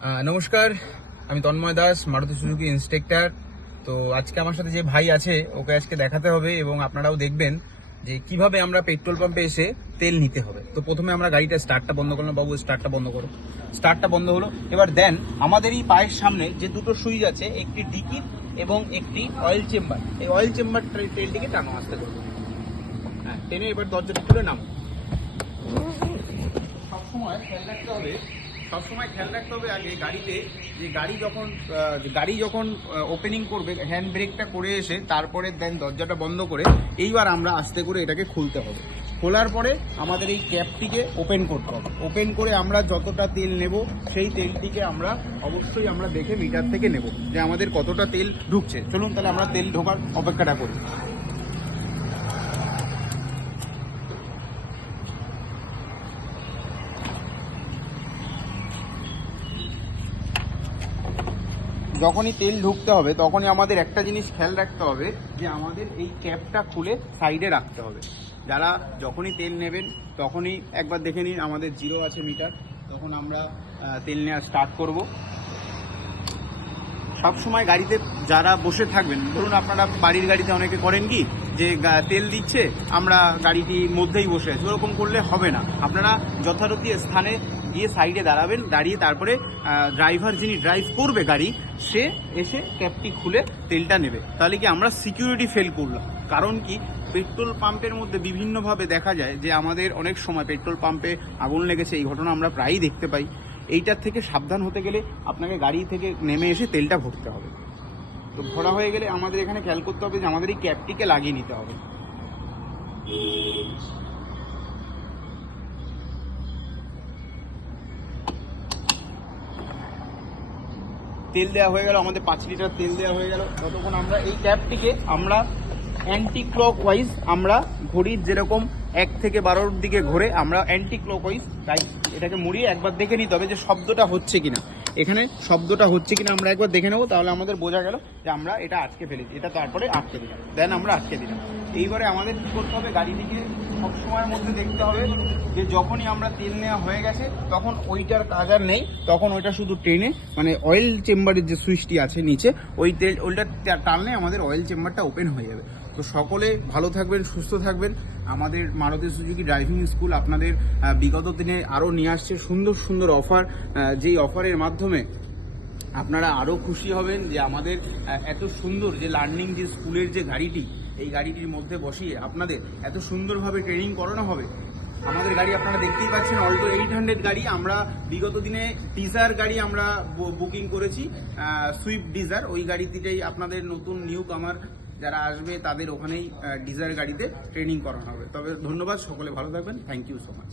নমস্কার, আমি Tanmoy Das, Maruti Suzuki instructor. তো আজকে আমার সাথে যে ভাই আছে ওকে আজকে দেখাতে হবে এবং আপনারাও দেখবেন যে কিভাবে আমরা পেট্রোল পাম্পে এসে তেল নিতে হবে। তো প্রথমে আমরা গাড়িটা স্টার্টটা বন্ধ করলাম। বাবু স্টার্টটা বন্ধ করো। স্টার্টটা বন্ধ হলো। এবার দেন আমাদের এই পায়ের সামনে যে দুটো সুইচ আছে, একটি ডিকির এবং একটি অয়েল চেম্বার। এই অয়েল চেম্বার তেলটিকে টানো আসতে করবো। হ্যাঁ, টেনে এবার দরজাটা খুলে নামো। সবসময় খেয়াল রাখতে হবে আগে গাড়িতে যে গাড়ি যখন ওপেনিং করবে, হ্যান্ড ব্রেকটা করে এসে তারপরে দেন দরজাটা বন্ধ করে এইবার আমরা আস্তে করে এটাকে খুলতে হবে। খোলার পরে আমাদের এই ক্যাপটিকে ওপেন করতে হবে। ওপেন করে আমরা যতটা তেল নেব সেই তেলটিকে অবশ্যই আমরা দেখে মিটার থেকে নেব যে আমাদের কতটা তেল ঢুকছে। চলুন তাহলে আমরা তেল ঢোকার অপেক্ষাটা করি। যখনই তেল ঢুকতে হবে তখনই আমাদের একটা জিনিস খেয়াল রাখতে হবে যে আমাদের এই ক্যাপটা খুলে সাইডে রাখতে হবে। যারা যখনই তেল নেবেন তখনই একবার দেখে নিন আমাদের 0 আছে মিটার, তখন আমরা তেল নেওয়া স্টার্ট করব। সবসময় গাড়িতে যারা বসে থাকবেন, ধরুন আপনারা বাড়ির গাড়িতে অনেকে করেন কি যে তেল দিচ্ছে আমরা গাড়িটির মধ্যেই বসে আছি, ওরকম করলে হবে না। আপনারা যথারীতি স্থানে গিয়ে সাইডে দাঁড়াবেন, দাঁড়িয়ে তারপরে ড্রাইভার যিনি ড্রাইভ করবে গাড়ি সে এসে ক্যাপটি খুলে তেলটা নেবে। তাহলে কি আমরা সিকিউরিটি ফেল করলাম। কারণ কি পেট্রোল পাম্পের মধ্যে বিভিন্নভাবে দেখা যায় যে আমাদের অনেক সময় পেট্রোল পাম্পে আগুন লেগেছে, এই ঘটনা আমরা প্রায়ই দেখতে পাই। এইটার থেকে সাবধান হতে গেলে আপনাকে গাড়ি থেকে নেমে এসে তেলটা ভরতে হবে। তো ভরা হয়ে গেলে আমাদের এখানে খেয়াল করতে হবে যে আমাদের এই ক্যাপটিকে লাগিয়ে নিতে হবে। তেল দেওয়া হয়ে গেল, আমাদের 5 লিটার তেল দেওয়া হয়ে গেল। ততক্ষণ আমরা এই ক্যাপটিকে অ্যান্টি ক্লক ওয়াইজ আমরা ঘড়ির যেরকম 1 থেকে 12-র দিকে ঘোরে আমরা অ্যান্টি ক্লক ওয়াইজ তাই এটাকে মুড়িয়ে একবার দেখে নিতে হবে যে শব্দটা হচ্ছে কিনা। এখানে শব্দটা হচ্ছে কিনা আমরা একবার দেখে নেবো, তাহলে আমাদের বোঝা গেল যে আমরা এটা আটকে ফেলেছি। এটা তারপরে আটকে দিলাম, দেন আমরা আটকে দিলাম। এইবারে আমাদের কী করতে হবে, গাড়িটিকে সবসময়ের মধ্যে দেখতে হবে যে যখনই আমরা তেল নেওয়া হয়ে গেছে তখন ওইটার কাজ আর নেই, তখন ওইটা শুধু ট্রেনে মানে অয়েল চেম্বারের যে সুইচটি আছে নিচে ওইটা টানলে আমাদের অয়েল চেম্বারটা ওপেন হয়ে যাবে। তো সকলে ভালো থাকবেন, সুস্থ থাকবেন। আমাদের মারুতি সুজুকি ড্রাইভিং স্কুল আপনাদের বিগত দিনে আরও নিয়ে আসছে সুন্দর সুন্দর অফার, যেই অফারের মাধ্যমে আপনারা আরও খুশি হবেন যে আমাদের এত সুন্দর যে লার্নিং যে স্কুলের যে গাড়িটি, এই গাড়িটির মধ্যে বসিয়ে আপনাদের এত সুন্দরভাবে ট্রেনিং করানো হবে। আমাদের গাড়ি আপনারা দেখতেই পাচ্ছেন অল্টো 800 গাড়ি। আমরা বিগত দিনে ডিজার গাড়ি আমরা বুকিং করেছি, সুইফট ডিজার। ওই গাড়িটিতেই আপনাদের নতুন নিউ কামার যারা আসবে তাদের ওখানেই ডিজার গাড়িতে ট্রেনিং করানো হবে। তবে ধন্যবাদ, সকলে ভালো থাকবেন। Thank you so much.